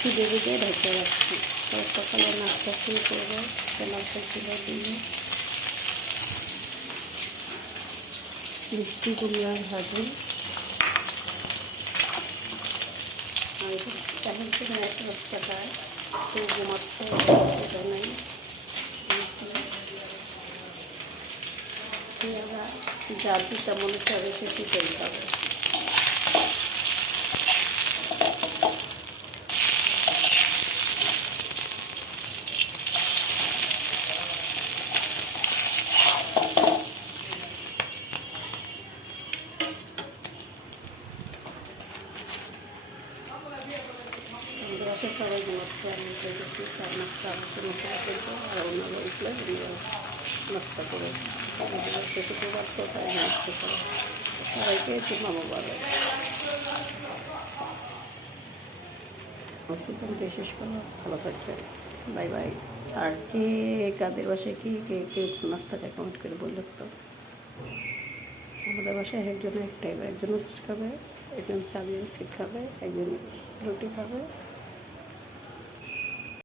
ছিঁড়ে দিয়ে ঢেকে রাখছি। তো সকালে নাস্তা শুরু করবো। নাস্তা ছিঁড়ে দিয়ে মিষ্টি কুমড়ার ভাজি আর এখন তো ম্যাচ বাচ্চাটা তো ঘুমাচ্ছে, অসুবিধা নেই। পেঁয়াজা যা যেটা মনে চাবে সেটি ফেলতে হবে। বাসায় সবাই ঘুমাচ্ছে, আমি দেখেছি তার নাস্তা আমার জন্য করে ফেলবো আর অন্যান্য উঠলে নাস্তা করে শুক্রবার তো তাই নাস্তা করে সবাইকে মামা বলে আসলে শেষ করো, ভালো থাকবে, বাই বাই। আর কে কাদের বাসায় কি কে কে নাস্তাটা কমেন্ট করে বললো তো। আমাদের বাসায় একজন একটাই, একজন উচ খাবে, একজন চা বিস্কিট খাবে, একজন রুটি খাবে।